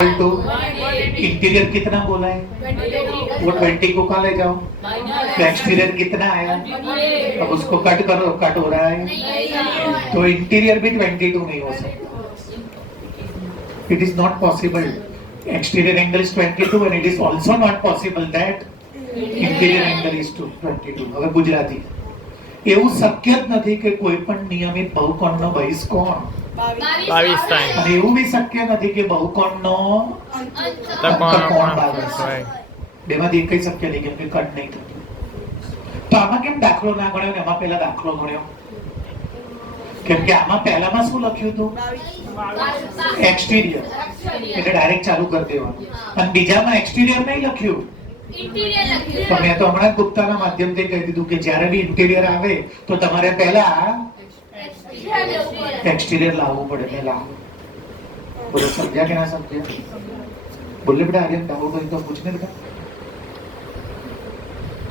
To interior कितना बोला है, वो 20 को कहाँ ले जाओ, तो एक्सटीरियर कितना आया, अब उसको कट करो, कट हो रहा है, तो इंटीरियर भी 22 नहीं हो सकता. It is not possible. Exterior angle is 22 and it is also not possible that interior angle is 22. હવે ગુજરાતી એવું શક્ય જ નથી કે કોઈ પણ નિયમિત બહુકોણનો બહિષ્કોણ 22 થાય અને એવું બી શક્ય નથી કે બહુકોણનો અંતઃકોણ 22 થાય. બેમાંથી એકય શક્ય નહીં, કેમ કે કટ નહીં થતું. તો આમાં કેમ દાખલો ના ગણ્યો ને એમાં પહેલા દાખલો ગણ્યો? કેમ કે આમાં પહેલામાં શું લખ્યું હતું? એક્સટીરિયર, એટલે ડાયરેક્ટ ચાલુ કરી દેવાનું. અને બીજામાં એક્સટીરિયર નહીં લખ્યું, તો મેં તો હમણાં ગુપ્તાના માધ્યમથી કહી દીધું કે જ્યારે બી ઇન્ટિરિયર આવે તો તમારે પહેલા एक्सटीरियर लावू पड़े પહેલા. બોલો સમજ્યા કે ના સમજ્યા? બોલે બેટા આર્યન ડાઉટ હોય તો પૂછને બેટા.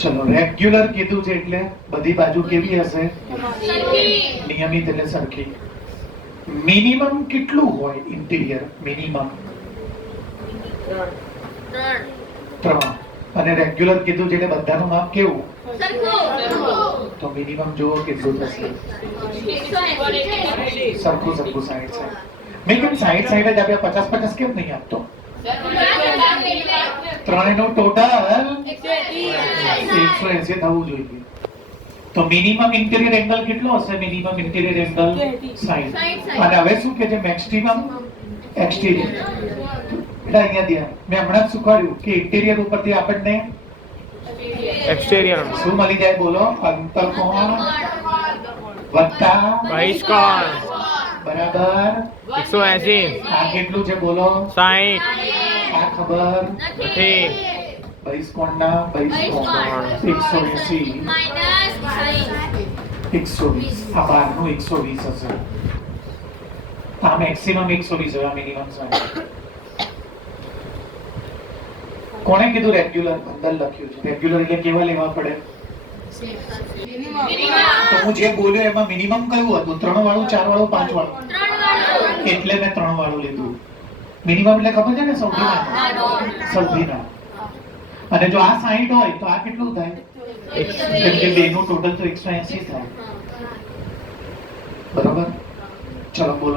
ચલો રેગ્યુલર કીધું છે એટલે બધી બાજુ કેવી હશે? નિયમિત એટલે સરખી. મિનિમમ કેટલું હોય ઇન્ટિરિયર? મિનિમમ 3 અને રેગ્યુલર કીધું છે એટલે બધાનું માપ કેવું? તો મિનિમમ જો કેટલું થશે? સરખું 60. મેં કેમ 60 જ આપ્યા, 50 કેમ નહીં આપતો? ત્રણેયનું ટોટલ 180 થવું જોઈએ. તો મિનિમમ ઇન્ટિરિયર એંગલ કેટલો હશે? Minimum interior angle 60. અને હવે શું કે છે? Maximum exterior. એટલે અહીંયા ધ્યાન, મેં હમણાં જ શીખવાડ્યું કે ઇન્ટિરિયર ઉપરથી આપણને એક્સટીરિયર શું મળી જાય? બોલો, અંતઃકોણ વત્તા બહિષ્કોણ બરાબર 180. આ કેટલું છે? બોલો 60. આ ખબર નથી. બહિષ્કોણના બહિષ્કોણ 180 120. આ બહારનું 120 હશે. આ મેક્સિમમ 120 હોય, મિનિમમ 60. કોણે કીધું રેગ્યુલર? અંદર લખ્યું છે. રેગ્યુલર એટલે કેવા લેવા પડે? તો હું જે બોલ્યો એમાં મિનિમમ કયું હતું? 3 વાળું, 4 વાળું, 5 વાળું? એટલે મેં 3 વાળું લીધું. મિનિમમ એટલે ખબર છે ને? સૌથી ના. અને જો આ 60 હોય તો આ કેટલું થાય? કેમ કે બેનું ટોટલ તો 180 થાય. બરાબર? ચલો બોલો.